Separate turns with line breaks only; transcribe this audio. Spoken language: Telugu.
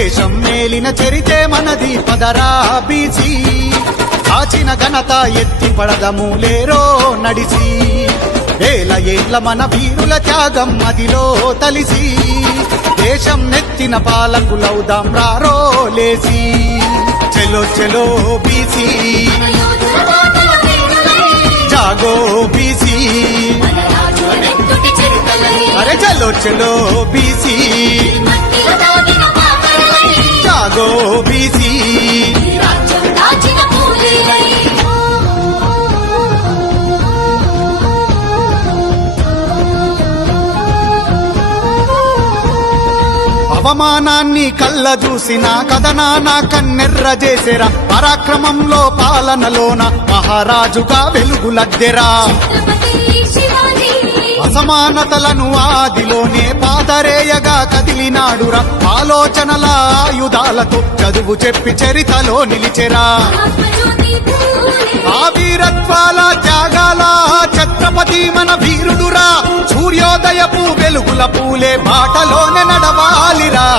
దేశం మేలిన చరితే మనది పదరా బీసీ. కాచిన ఘనత ఎత్తి పడదము లేరో నడిసి. వేల ఏళ్ళ మన వీరుల త్యాగం మదిలో తలిసి. దేశం నెత్తిన పాలకులవుదాం రారో లేసి. చెలో చెలో బీసీ. జాగో బీసీ. అరే చలో చలో బీసీ. అవమానాన్ని కళ్ళ చూసిన కథనాన కన్నెర్ర చేసేరా. పరాక్రమంలో పాలనలోన మహారాజుగా వెలుగులద్దెరా. అసమానతలను ఆదిలోనే పాదరేయగా కదిలినాడురా. ఆలోచనల ఆయుధాలతో చదువు చెప్పి చరితలో నిలిచెరా. ఆ వీరత్వాల పూల పూలే మాటలోనే నడవాలిరా.